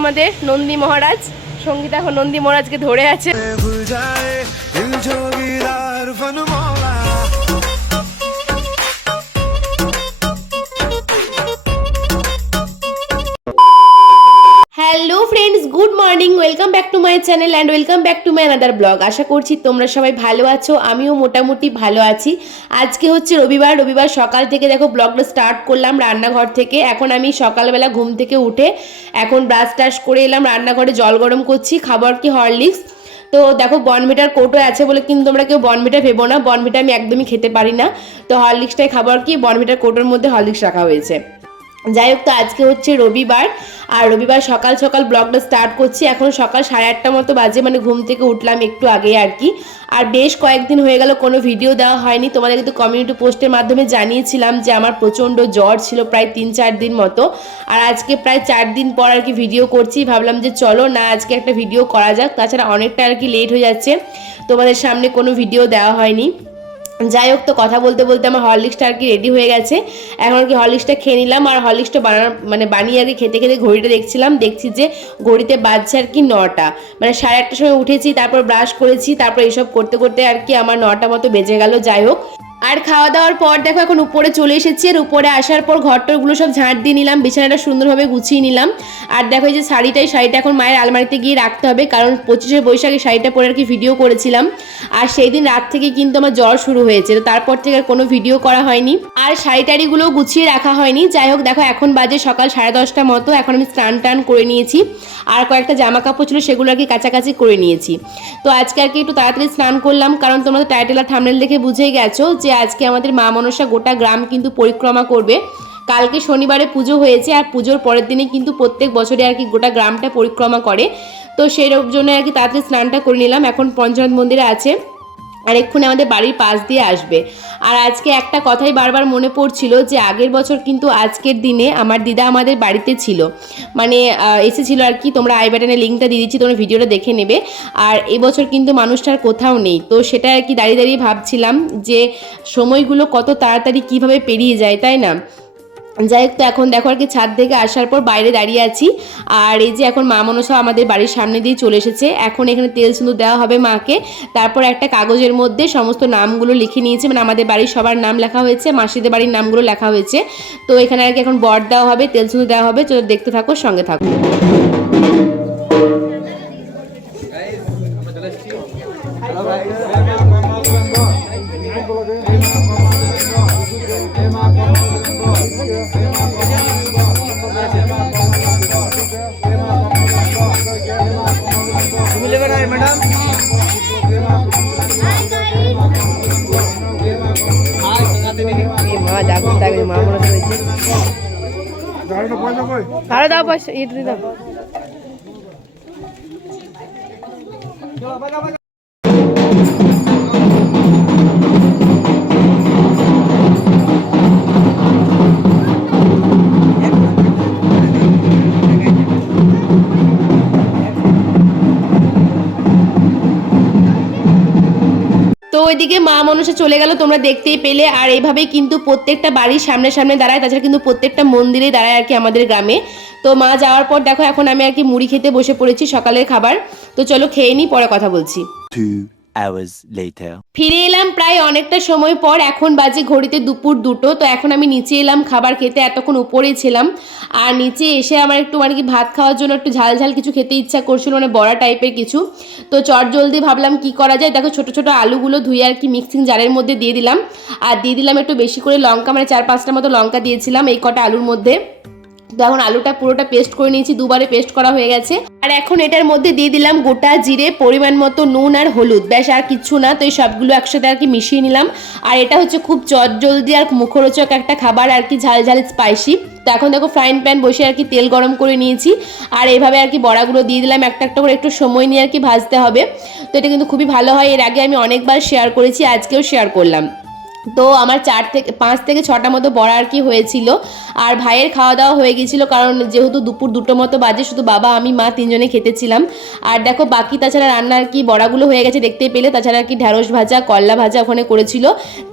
আমাদের নন্দী মহারাজ। সঙ্গীতা এখন নন্দী মহারাজকে ধরে আছে। Hello friends, good morning, welcome back to my channel and welcome back to my another blog. আশা করছি তোমরা সবাই ভালো আছো, আমিও মোটামুটি ভালো আছি। আজকে হচ্ছে রবিবার সকাল থেকে দেখো ব্লগটা স্টার্ট করলাম রান্নাঘর থেকে। এখন আমি সকালবেলা ঘুম থেকে উঠে এখন ব্রাশ টাশ করে এলাম, রান্নাঘরে জল গরম করছি, খাবার কি হরলিক্স। তো দেখো বর্নভিটার কৌটো আছে বলে কিন্তু তোমরা কেউ বর্নভিটা ভেবো না, বর্নভিটা আমি একদমই খেতে পারি না। তো হরলিক্সটাই খাবার কি বর্নভিটার কৌটোর মধ্যে হরলিক্স রাখা হয়েছে। যাই হোক, তো আজকে হচ্ছে রবিবার, আর রবিবার সকাল সকাল ব্লগটা স্টার্ট করছি। এখন সকাল 8:30 মতো বাজে, মানে ঘুম থেকে উঠলাম একটু আগে আর কি। আর বেশ কয়েকদিন হয়ে গেল কোনো ভিডিও দেওয়া হয়নি। তোমাদের কিন্তু কমিউনিটি পোস্টের মাধ্যমে জানিয়েছিলাম যে আমার প্রচণ্ড জ্বর ছিল প্রায় 3-4 দিন মতো। আর আজকে প্রায় 4 দিন পর আর কি ভিডিও করছি। ভাবলাম যে চলো না আজকে একটা ভিডিও করা যাক, তাছাড়া অনেকটা আর কি লেট হয়ে যাচ্ছে, তোমাদের সামনে কোনো ভিডিও দেওয়া হয়নি। যাই হোক, তো কথা বলতে বলতে আমার হরলিক্সটা আর কি রেডি হয়ে গেছে। এখন আর কি হরলিক্সটা খেয়ে নিলাম, আর হরলিক্সটা বানিয়ে আর কি খেতে খেতে ঘড়িটা দেখছি যে ঘড়িতে বাজছে আর কি 9টা, মানে 8:30 সময় উঠেছি, তারপর ব্রাশ করেছি, তারপর এইসব করতে করতে আর কি আমার 9টা মতো বেজে গেল। যাই হোক, আর খাওয়া দাওয়ার পর দেখো এখন উপরে চলে এসেছি। আর উপরে আসার পর ঘরটরগুলো সব ঝাঁট দিয়ে নিলাম, বিছানাটা সুন্দরভাবে গুছিয়ে নিলাম। আর দেখো এই যে শাড়িটা এখন মায়ের আলমারিতে গিয়ে রাখতে হবে, কারণ 25শে বৈশাখে শাড়িটা পরে আর কি ভিডিও করেছিলাম। আর সেই দিন রাত থেকে কিন্তু আমার জ্বর শুরু হয়েছে, তো তারপর থেকে আর কোনো ভিডিও করা হয়নি, আর শাড়িটাড়িগুলোও গুছিয়ে রাখা হয়নি। যাই হোক, দেখো এখন বাজে সকাল 10:30 মতো। এখন আমি স্নান টান করে নিয়েছি, আর কয়েকটা জামা কাপড় ছিল সেগুলো আর কি কাছাকাছি করে নিয়েছি। তো আজকে আর কি একটু তাড়াতাড়ি স্নান করলাম, কারণ তোমরা তো টাইটেল আর থাম্বনেল দেখে বুঝেই গেছো যে আজকে আমাদের মা মনসা গোটা গ্রাম কিন্তু পরিক্রমা করবে। কালকে শনিবারে পুজো হয়েছে, আর পুজোর পরের দিনে কিন্তু প্রত্যেক বছরে আর কি গোটা গ্রামটা পরিক্রমা করে। তো সেই জন্য আর কি তাড়াতাড়ি স্নানটা করে নিলাম। এখন পঞ্চনাথ মন্দিরে আছে, আর এক্ষুনি আমাদের বাড়ির পাশ দিয়ে আসবে। আর আজকে একটা কথাই বারবার মনে পড়ছিল যে আগের বছর কিন্তু আজকের দিনে আমার দিদা আমাদের বাড়িতে ছিল, মানে এসেছিল আর কি। তোমরা আই বাটনে লিঙ্কটা দিয়ে দিচ্ছি, তোমরা ভিডিওটা দেখে নেবে। আর এবছর কিন্তু মানুষটার কোথাও নেই, তো সেটা আর কি দাঁড়িয়ে দাঁড়িয়ে ভাবছিলাম যে সময়গুলো কত তাড়াতাড়ি কিভাবে পেরিয়ে যায়, তাই না? যাই হোক, তো এখন দেখো আর কি ছাদ থেকে আসার পর বাইরে দাঁড়িয়ে আছি। আর এই যে এখন মা মনসা আমাদের বাড়ির সামনে দিয়ে চলে এসেছে। এখন এখানে তেল সিঁদুর দেওয়া হবে মাকে। তারপর একটা কাগজের মধ্যে সমস্ত নামগুলো লিখে নিয়েছে, মানে আমাদের বাড়ির সবার নাম লেখা হয়েছে, মাসিদের বাড়ির নামগুলো লেখা হয়েছে। তো এখানে আর কি এখন বর দেওয়া হবে, তেল সিঁদুর দেওয়া হবে। চলো দেখতে থাকো, সঙ্গে থাকো। मैडम মা জাগরুক থাকে, মা মনে হয়েছে ভালো দাও পয়সা, ইট দাও। তো ওইদিকে মা মনসা চলে গেল, তোমরা দেখতেই পেলে। আর এইভাবেই কিন্তু প্রত্যেকটা বাড়ির সামনে সামনে দাঁড়ায়, তাছাড়া কিন্তু প্রত্যেকটা মন্দিরে দাঁড়ায় আর কি আমাদের গ্রামে। তো মা যাওয়ার পর দেখো এখন আমি আর কি মুড়ি খেতে বসে পড়েছি, সকালের খাবার। তো চলো খেয়ে নিই, পরে কথা বলছি। 2 hours later ফিরে এলাম প্রায় অনেকটা সময় পর। এখন বাজে ঘড়িতে দুপুর 2টো। তো এখন আমি নিচে এলাম খাবার খেতে, এতক্ষণ উপরেই ছিলাম। আর নিচে এসে আমার একটু মানে কি ভাত খাওয়ার জন্য একটু ঝাল ঝাল কিছু খেতে ইচ্ছা করছিল, মানে বড়া টাইপের কিছু। তো চটজলদি ভাবলাম কি করা যায়। দেখো ছোট ছোট আলুগুলো ধুয়ে আর কি মিক্সিং জারের মধ্যে দিয়ে দিলাম, আর দিয়ে দিলাম একটু বেশি করে লঙ্কা, মানে 4-5টা মতো লঙ্কা দিয়েছিলাম এই কটা আলুর মধ্যে। তো এখন আলুটা পুরোটা পেস্ট করে নিয়েছি, দুবারে পেস্ট করা হয়ে গেছে। আর এখন এটার মধ্যে দিয়ে দিলাম গোটা জিরে, পরিমাণ মতো নুন আর হলুদ, ব্যাস আর কিচ্ছু না। তো এই সবগুলো একসাথে আর কি মিশিয়ে নিলাম। আর এটা হচ্ছে খুব চটজলদি আর মুখরোচক একটা খাবার আর কি, ঝাল ঝাল স্পাইসি। তো এখন দেখো ফ্রাইং প্যান বসে আর কি তেল গরম করে নিয়েছি, আর এইভাবে আর কি বড়াগুলো দিয়ে দিলাম একটা একটা করে, একটু সময় নিয়ে আর কি ভাজতে হবে। তো এটা কিন্তু খুবই ভালো হয়, এর আগে আমি অনেকবার শেয়ার করেছি, আজকেও শেয়ার করলাম। তো আমার 5 থেকে 6টা মতো বড়া আর কি হয়েছিল। আর ভাইয়ের খাওয়া দাওয়া হয়ে গিয়েছিলো, কারণ যেহেতু দুপুর 2টো মতো বাজে, শুধু বাবা আমি মা 3জনে খেতেছিলাম। আর দেখো বাকি তাছাড়া রান্না আর কি বড়াগুলো হয়ে গেছে দেখতেই পেলে, তাছাড়া আর কি ঢ্যাঁড়স ভাজা করলা ভাজা ওখানে করেছিল,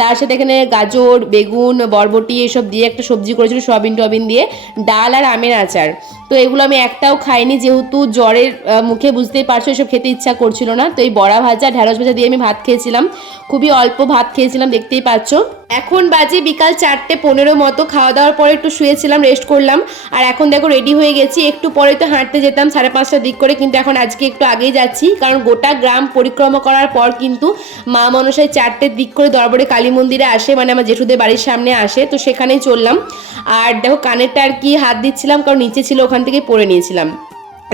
তার সাথে এখানে গাজর বেগুন বরবটি এসব দিয়ে একটা সবজি করেছিল সয়াবিন টবিন দিয়ে, ডাল আর আমের আচার। তো এগুলো আমি একটাও খাইনি, যেহেতু জ্বরের মুখে বুঝতেই পারছো এসব খেতে ইচ্ছা করছিল না। তো এই বড়া ভাজা ঢ্যাঁড়স ভাজা দিয়ে আমি ভাত খেয়েছিলাম, খুবই অল্প ভাত খেয়েছিলাম দেখতেই পাচ্ছ। এখন বাজে বিকাল 4:15 মতো, খাওয়া দাওয়ার পরে একটু শুয়েছিলাম, রেস্ট করলাম। আর এখন দেখো রেডি হয়ে গেছি, একটু পরে তো হাঁটতে যেতাম 5:30টার দিক করে, কিন্তু এখন আজকে একটু আগেই যাচ্ছি, কারণ গোটা গ্রাম পরিক্রমা করার পর কিন্তু মা মনসাই 4টের দিক করে দরবারে কালী মন্দিরে আসে, মানে আমার জেঠুদের বাড়ির সামনে আসে, তো সেখানেই চললাম। আর দেখো কানেরটা আর কি হাত দিচ্ছিলাম, কারণ নিচে ছিল ওখান থেকে পরে নিয়েছিলাম।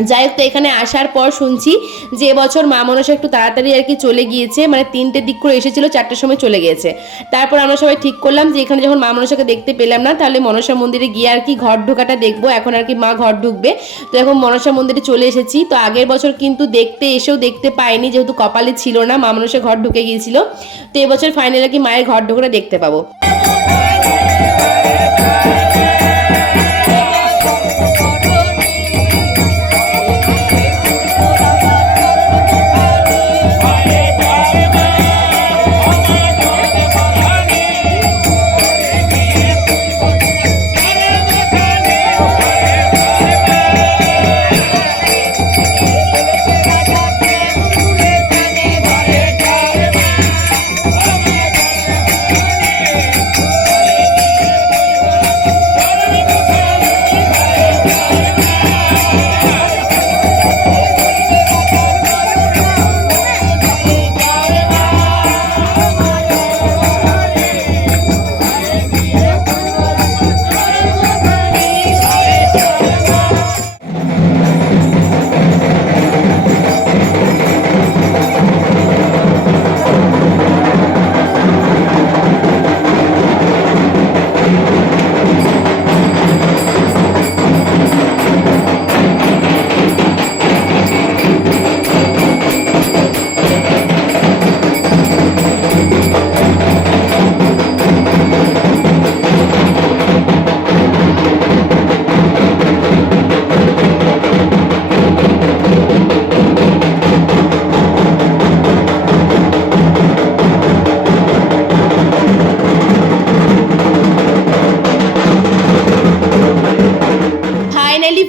যাই হোক, তো এখানে আসার পর শুনছি যে এবছর মা মনসা একটু তাড়াতাড়ি আর কি চলে গিয়েছে, মানে 3টের দিক করে এসেছিল, 4টার সময় চলে গিয়েছে। তারপর আমরা সবাই ঠিক করলাম যে এখানে যখন মা মনসাকে দেখতে পেলাম না, তাহলে মনসা মন্দিরে গিয়ে আর কি ঘর ঢোকাটা দেখবো, এখন আর কি মা ঘর ঢুকবে। তো এখন মনসা মন্দিরে চলে এসেছি। তো আগের বছর কিন্তু দেখতে এসেও দেখতে পাইনি, যেহেতু কপালে ছিল না, মা মনসা ঘর ঢুকে গিয়েছিল। তো এবছর ফাইনালি আর কি মায়ের ঘর ঢোকাটা দেখতে পাবো।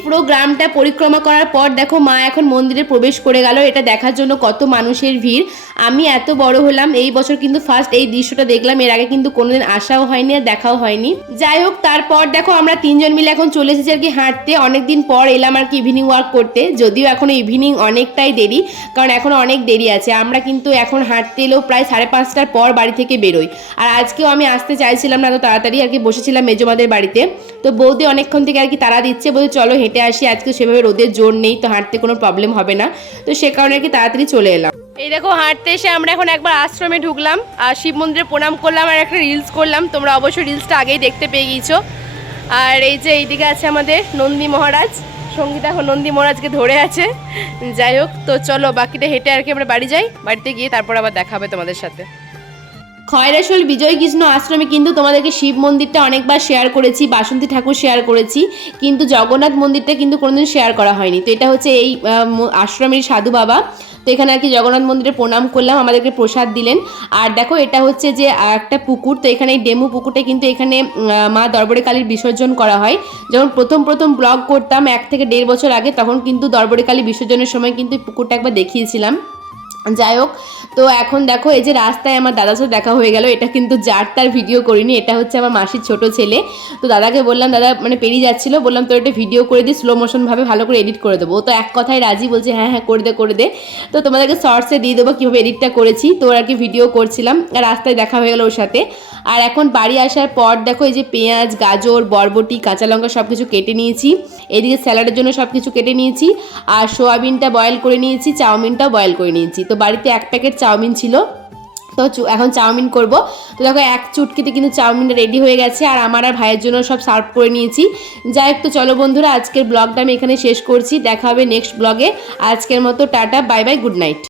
পুরো গ্রামটা পরিক্রমা করার পর দেখো মা এখন মন্দিরে প্রবেশ করে গেল। এটা দেখার জন্য কত মানুষের ভিড়। আমি এত বড় হলাম এই বছর কিন্তু ফার্স্ট এই দৃশ্যটা দেখলাম, এর আগে কিন্তু কোনোদিন আসাও হয়নি আর দেখাও হয়নি। যাই হোক, তারপর দেখো আমরা 3জন মিলে এখন চলে এসেছি আর কি হাঁটতে। অনেকদিন পর এলাম আর কি ইভিনিং ওয়াক করতে, যদিও এখনো ইভিনিং অনেকটাই দেরি, কারণ এখনো অনেক দেরি আছে। আমরা কিন্তু এখন হাঁটতে এলেও প্রায় 5:30টার পর বাড়ি থেকে বেরোই। আর আজকেও আমি আসতে চাইছিলাম না, তো তাড়াতাড়ি আর কি বসেছিলাম মেজমাদের বাড়িতে। তো বৌদি অনেকক্ষণ থেকে আর কি তাড়া দিচ্ছে, বলছে চলো হেঁটে আসি, আজকে সেভাবে রোদের জোর নেই, তো হাঁটতে কোনো প্রবলেম হবে না। তো সে কারণে আর কি তাড়াতাড়ি চলে এলাম। এই দেখো হাঁটতে এসে আমরা এখন একবার আশ্রমে ঢুকলাম আর শিব মন্দিরে প্রণাম করলাম আর একটা রিলস করলাম। তোমরা অবশ্যই রিলসটা আগেই দেখতে পেয়ে গিয়েছো। আর এই যে এইদিকে আছে আমাদের নন্দী মহারাজ, সঙ্গীতা এখন নন্দী মহারাজকে ধরে আছে। যাই হোক, তো চলো বাকিটা হেঁটে আর কি আমরা বাড়ি যাই, বাড়িতে গিয়ে তারপর আবার দেখা হবে তোমাদের সাথে। খয়রাশোল বিজয় কৃষ্ণ আশ্রমে কিন্তু তোমাদেরকে শিব মন্দিরটা অনেকবার শেয়ার করেছি, বাসন্তী ঠাকুর শেয়ার করেছি, কিন্তু জগন্নাথ মন্দিরটা কিন্তু কোনোদিন শেয়ার করা হয়নি। তো এটা হচ্ছে এই আশ্রমের সাধু বাবা। তো এখানে আর কি জগন্নাথ মন্দিরে প্রণাম করলাম, আমাদেরকে প্রসাদ দিলেন। আর দেখো এটা হচ্ছে যে একটা পুকুর, তো এখানে এই ডেমু পুকুরটা কিন্তু এখানে মা দরবারে কালীর বিসর্জন করা হয়। যখন প্রথম ব্লগ করতাম 1 থেকে 1.5 বছর আগে, তখন কিন্তু দরবারে কালী বিসর্জনের সময় কিন্তু পুকুরটা একবার দেখিয়েছিলাম। যাই হোক, তো এখন দেখো এই যে রাস্তায় আমার দাদার সাথে দেখা হয়ে গেল। এটা কিন্তু যার তার ভিডিও করিনি, এটা হচ্ছে আমার মাসির ছোট ছেলে। তো দাদাকে বললাম, দাদা মানে পেরিয়ে যাচ্ছিল, বললাম তোর একটা ভিডিও করে দিই, স্লো মোশন ভাবে ভালো করে এডিট করে দেবো। তো এক কথায় রাজি, বলছে হ্যাঁ হ্যাঁ করে দে। তো তোমাদেরকে শর্টসে দিয়ে দেবো কীভাবে এডিটটা করেছি। তো আর কি ভিডিও করছিলাম, আর রাস্তায় দেখা হয়ে গেল ওর সাথে। আর এখন বাড়ি আসার পর দেখো এই যে পেঁয়াজ গাজর বরবটি কাঁচা লঙ্কা সব কিছু কেটে নিয়েছি, এদিকে স্যালাডের জন্য সব কিছু কেটে নিয়েছি, আর সোয়াবিনটা বয়েল করে নিয়েছি, চাউমিনটাও বয়েল করে নিয়েছি। তো বাড়িতে 1 প্যাকেট চাউমিন ছিল, তো এখন চাউমিন করব। তো দেখো এক চুটকিতে কিন্তু চাউমিনটা রেডি হয়ে গেছে, আর আমার আর ভাইয়ের জন্য সব সার্ভ করে নিয়েছি। যাই হোক, তো চলো বন্ধুরা আজকের ব্লগটা আমি এখানে শেষ করছি, দেখা হবে নেক্সট ব্লগে। আজকের মতো tata, bye bye, good night.